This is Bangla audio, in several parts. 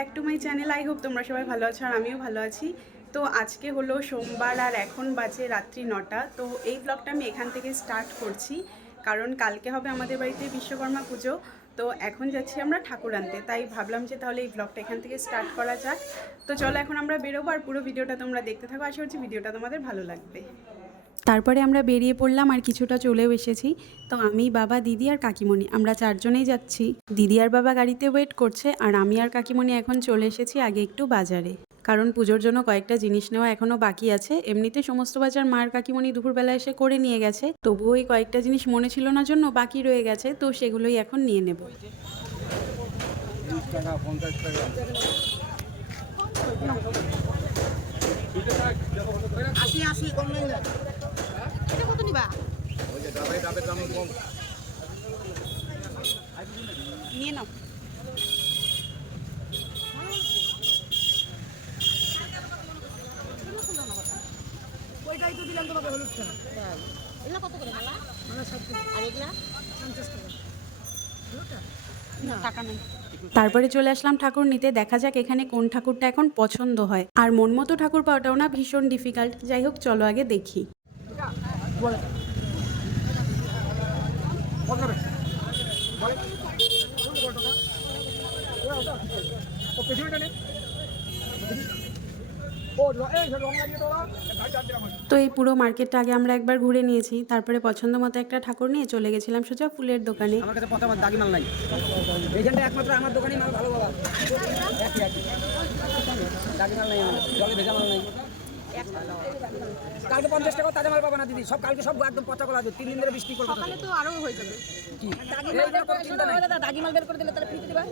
Back to my channel. I hope তোমরা সবাই ভালো আছো আর আমিও ভালো আছি। তো আজকে হলো সোমবার আর এখন বাজে রাত্রি 9টা। তো এই ব্লগটা আমি এখান থেকে স্টার্ট করছি কারণ কালকে হবে আমাদের বাড়িতে বিশ্বকর্মা পুজো। তো এখন যাচ্ছি আমরা ঠাকুর আনতে, তাই ভাবলাম যে তাহলে এই ব্লগটা এখান থেকে স্টার্ট করা যাক। তো চলো এখন আমরা বেরোবো আর পুরো ভিডিওটা তোমরা দেখতে থাকো। আশা করছি ভিডিওটা তোমাদের ভালো লাগবে। তারপরে আমরা বেরিয়ে পড়লাম আর কিছুটা চলেও এসেছি। তো আমি, বাবা, দিদি আর কাকিমণি আমরা চারজনেই যাচ্ছি। দিদি আর বাবা গাড়িতে ওয়েট করছে আর আমি আর কাকিমণি এখন চলে এসেছি আগে একটু বাজারে, কারণ পুজোর জন্য কয়েকটা জিনিস নেওয়া এখনও বাকি আছে। এমনিতে সমস্ত বাজার মার কাকিমণি দুপুরবেলা এসে করে নিয়ে গেছে, তবুও ওই কয়েকটা জিনিস মনে ছিল না জন্য বাকি রয়ে গেছে, তো সেগুলোই এখন নিয়ে নেব। নিয়ে নাও। ওইটাই তো দিলাম তোমাকে হলুদটা। এগুলো কত করে মালা? মানে 60 আর এগুলা 50 টাকা। হলুদটা না টাকা নেই। তারপরে চলে আসলাম ঠাকুর নিতে। দেখা যাক এখানে কোন ঠাকুরটা এখন পছন্দ হয়। আর মন মতো ঠাকুর পাওয়াটাও না ভীষণ ডিফিকাল্ট। যাই হোক চলো আগে দেখি। বলে কত করে? বলে কত টাকা? ও পেছনেটা নে। ও এই রং লাগিয়ে দাও। তো এই পুরো মার্কেটটা আগে আমরা একবার ঘুরে নিয়েছি, তারপরে পছন্দ মতো একটা ঠাকুর নিয়ে চলে গেছিলাম সোজা ফুলের দোকানে। আমার কাছে পথা দাগি মাল নাই। এইখানটা একমাত্র আমার দোকানেই মাল ভালো বাবা। একই দাগি মাল নাই, আমার জলে ভেজা মাল নাই। কালকে 50 টাকা তাজা মাল পাবা না দিদি, সব কালকে সব একদম পচা কলা আছে। 3 দিন ধরে বৃষ্টি কলকাতা। সকালে তো আরো হয়ে যাবে। কি দাগি মাল বের করে শোনো দাদা, দাগি মাল বের করে দিলে তাহলে ফ্রিতে দিবা।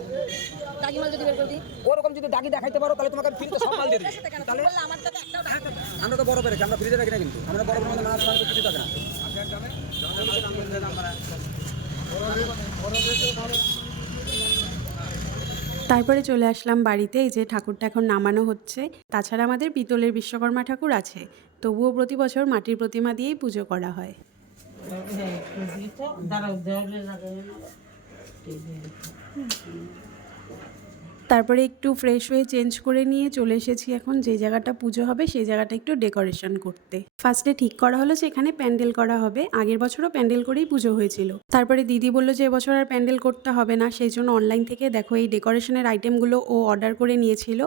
দাগি মাল যদি বের করে দিই ওরকম যদি দাগি দেখাইতে পারো তাহলে তোমাকে ফ্রিতে সব মাল দিয়ে দিই। তাহলে বললে আমার কাছে একটাও দাগি নেই। আমরা তো বড় পেরেছি, আমরা ফ্রিতে রাখি না, কিন্তু আমরা বড় বড় মাছ মাংস কিছু থাকে না। তারপরে চলে আসলাম বাড়িতে। এই যে ঠাকুরটা এখন নামানো হচ্ছে। তাছাড়া আমাদের পিতলের বিশ্বকর্মা ঠাকুর আছে, তবুও প্রতি বছর মাটির প্রতিমা দিয়েই পুজো করা হয়। তারপরে একটু ফ্রেশ হয়ে চেঞ্জ করে নিয়ে চলে এসেছি এখন যে জায়গাটা পুজো হবে সেই জায়গাটা একটু ডেকোরেশন করতে। ফার্স্টে ঠিক করা হলো যে এখানে প্যান্ডেল করা হবে। আগের বছরও প্যান্ডেল করেই পুজো হয়েছিল। তারপরে দিদি বললো যে এবছর আর প্যান্ডেল করতে হবে না, সেই জন্য অনলাইন থেকে দেখো এই ডেকোরেশনের আইটেমগুলো ও অর্ডার করে নিয়েছিল।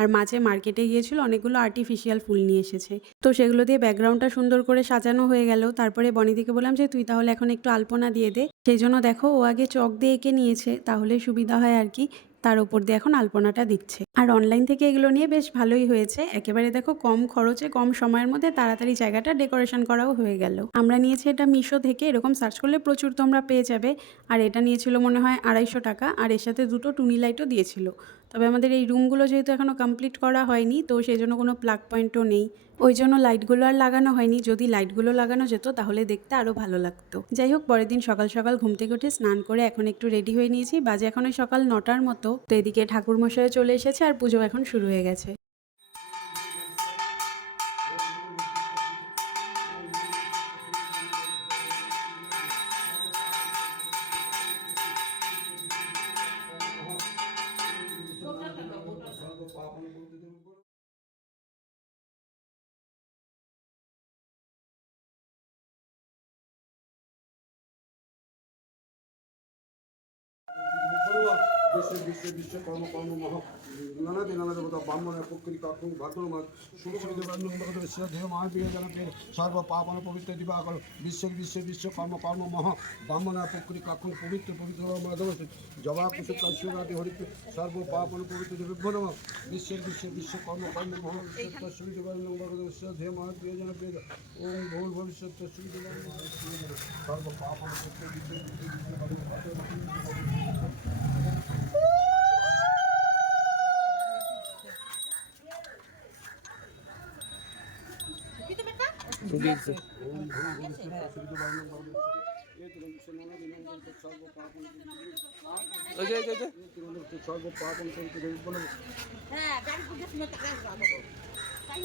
আর মাঝে মার্কেটে গিয়েছিল, অনেকগুলো আর্টিফিশিয়াল ফুল নিয়ে এসেছে। তো সেগুলো দিয়ে ব্যাকগ্রাউন্ডটা সুন্দর করে সাজানো হয়ে গেল। তারপরে বনিদিকে বললাম যে তুই তাহলে এখন একটু আলপনা দিয়ে দে। সেই জন্য দেখো ও আগে চক দিয়ে এঁকে নিয়েছে, তাহলে সুবিধা হয় আর কি। তার উপর দিয়ে এখন আলপনাটা দিচ্ছে। আর অনলাইন থেকে এগুলো নিয়ে বেশ ভালোই হয়েছে। একেবারে দেখো কম খরচে কম সময়ের মধ্যে তাড়াতাড়ি জায়গাটা ডেকোরেশন করাও হয়ে গেল। আমরা নিয়েছি এটা মিশো থেকে, এরকম সার্চ করলে প্রচুর তোমরা পেয়ে যাবে। আর এটা নিয়েছিল মনে হয় 250 টাকা, আর এর সাথে দুটো টুনি লাইটও দিয়েছিল। তবে আমাদের এই রুমগুলো যেহেতু এখনও কমপ্লিট করা হয়নি, তো সেই জন্য কোনো প্লাগ পয়েন্টও নেই, ওই জন্য লাইটগুলো আর লাগানো হয়নি। যদি লাইটগুলো লাগানো যেত তাহলে দেখতে আরও ভালো লাগতো। যাই হোক পরের দিন সকাল সকাল ঘুম থেকে উঠে স্নান করে এখন একটু রেডি হয়ে নিয়েছি। বাজে এখন ওই সকাল 9টার মতো। তো এদিকে ঠাকুরমশাই চলে এসেছে আর পুজো এখন শুরু হয়ে গেছে। বিশ্ব কর্ম মহ নানা নানা দেবতা ব্রাহ্মণ প্রকৃতি কাকুং ভাগ্য শুভ শ্রদ্ধেয় মহাবীর জনপের সর্ব পাপন পবিত্র দিবাকর বিশ্ব কর্ম মহ ব্রাহ্মণ প্রকৃতি কাকুং পবিত্র মাধব জবা কুসুম কাশ্যরাদি হরিত সর্ব পাপন পবিত্র দিব্য নম বিশ্ব কর্ম মহ শ্রদ্ধেয় মহাবীর জনপের ওম ভূল ভবিষ্যৎ সর্ব পাপন হ্যাঁ গাড়ি বুঝে শুনে টাকা যাবো। তাই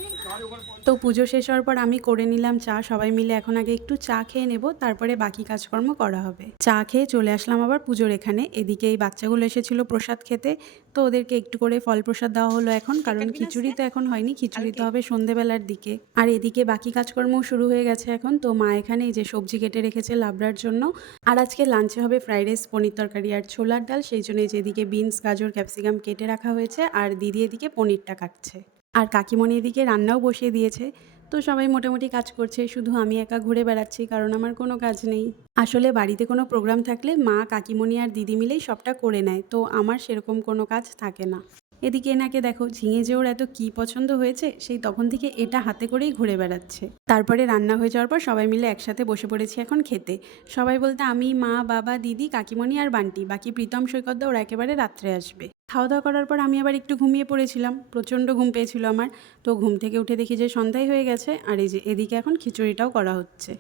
তো পুজো শেষ হওয়ার পর আমি করে নিলাম চা। সবাই মিলে এখন আগে একটু চা খেয়ে নেব, তারপরে বাকি কাজকর্ম করা হবে। চা খেয়ে চলে আসলাম আবার পুজোর এখানে। এদিকে এই বাচ্চাগুলো এসেছিল প্রসাদ খেতে, তো ওদেরকে একটু করে ফল প্রসাদ দেওয়া হলো এখন, কারণ খিচুড়ি তো এখন হয়নি, খিচুড়ি তো হবে সন্ধেবেলার দিকে। আর এদিকে বাকি কাজকর্মও শুরু হয়ে গেছে এখন। তো মা এখানে এই যে সবজি কেটে রেখেছে লাবড়ার জন্য। আর আজকে লাঞ্চে হবে ফ্রাইড রাইস, পনির তরকারি আর ছোলার ডাল। সেই জন্য এই যে এদিকে বিনস, গাজর, ক্যাপসিকাম কেটে রাখা হয়েছে, আর দিদি এদিকে পনিরটা কাটছে। আর কাকিমণি এদিকে রান্নাও বসিয়ে দিয়েছে। তো সবাই মোটামুটি কাজ করছে, শুধু আমি একা ঘুরে বেড়াচ্ছি, কারণ আমার কোনো কাজ নেই। আসলে বাড়িতে কোনো প্রোগ্রাম থাকলে মা, কাকিমণি আর দিদি মিলেই সবটা করে নেয়, তো আমার সেরকম কোনো কাজ থাকে না। এদিকে এনাকে দেখো, ঝিঙে যে ওর এত কী পছন্দ হয়েছে, সেই তখন থেকে এটা হাতে করেই ঘুরে বেড়াচ্ছে। তারপরে রান্না হয়ে যাওয়ার পর সবাই মিলে একসাথে বসে পড়েছি এখন খেতে। সবাই বলতে আমি, মা, বাবা, দিদি, কাকিমণি আর বান্টি, বাকি প্রীতম, সৈকতদা ওরা একেবারে রাত্রে আসবে। খাওয়া দাওয়া করার পর আমি আবার একটু ঘুমিয়ে পড়েছিলাম, প্রচণ্ড ঘুম পেয়েছিল আমার। তো ঘুম থেকে উঠে দেখি যে সন্ধ্যায় হয়ে গেছে, আর এই যে এদিকে এখন খিচুড়িটাও করা হচ্ছে।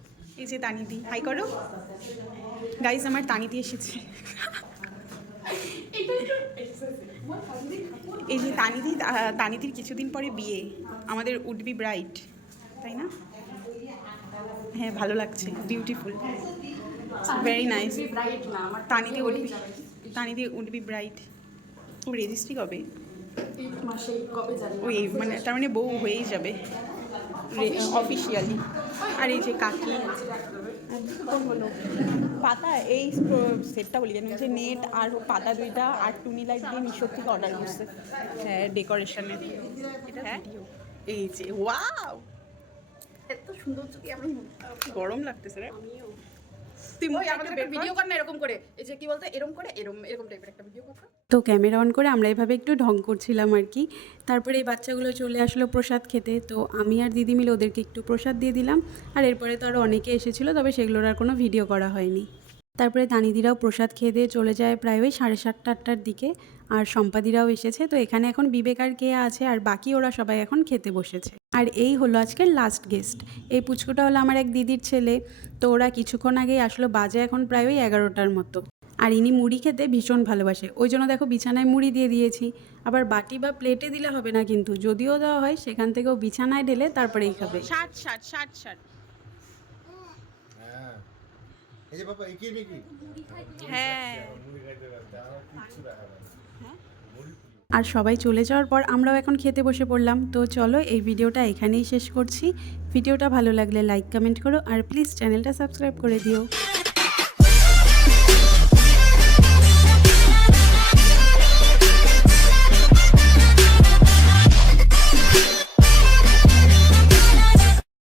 এই যে তানিদি, হাই করো গাইস, আমার তানিদি এসেছে। এই যে তানিদির কিছুদিন পরে বিয়ে, আমাদের উড বি ব্রাইট, তাই না? হ্যাঁ, ভালো লাগছে, বিউটিফুল, ভেরি নাইস। তানিদি উড বি ব্রাইট। রেজিস্ট্রি কবে? ওই মানে তার মানে বউ হয়েই যাবে অফিসিয়ালি। আর এই যে কাকি পাতা, এই সেটটা বলি কেন, যে নেট আর পাতা দুইটা আর টুনি লাইট দিয়ে মিশোর থেকে অর্ডার করছে। হ্যাঁ, ডেকোরেশনের। হ্যাঁ, এই যে ওয়াও, এত সুন্দর চোখে আমি গরম লাগতেছে রে। তুই আমাদের একটা ভিডিও কর না এরকম করে, এই যে কি বলতো, এরকম করে এরকম টাইপের একটা ভিডিও কর। তো ক্যামেরা অন করে আমরা এভাবে একটু ঢং করছিলাম আর কি। তারপরে এই বাচ্চাগুলো চলে আসলো প্রসাদ খেতে, তো আমি আর দিদি মিলে ওদেরকে একটু প্রসাদ দিয়ে দিলাম। আর এরপরে তো আরও অনেকে এসেছিলো, তবে সেগুলোর আর কোনো ভিডিও করা হয়নি। তারপরে দানিদিরাও প্রসাদ খেয়ে দিয়ে চলে যায় প্রায় ওই 7:30 8টার দিকে। আর সম্পাদিরাও এসেছে। তো এখানে এখন বিবেক আর কেয়া আছে, আর বাকি ওরা সবাই এখন খেতে বসেছে। আর এই হলো আজকের লাস্ট গেস্ট। এই পুচকুটা হলো আমার এক দিদির ছেলে। তো ওরা কিছুক্ষণ আগেই আসলো, বাজে এখন প্রায় ওই 11টার মতো। আর ইনি মুড়ি খেতে ভীষণ ভালোবাসে, ওই জন্য দেখো বিছানায় মুড়ি দিয়ে দিয়েছি। আবার বাটি বা প্লেটে দিলে হবে না কিন্তু, যদিও দেওয়া হয় সেখান থেকেও বিছানায় ঢেলে তারপরেই খাবে। 60 এই যে বাবা একি নাকি? হ্যাঁ। আর সবাই চলে যাওয়ার পর আমরাও এখন খেতে বসে পড়লাম। তো চলো, এই ভিডিওটা এখানেই শেষ করছি। ভিডিওটা ভালো লাগলে লাইক, কমেন্ট করো, আর প্লিজ চ্যানেলটা সাবস্ক্রাইব করে দিও।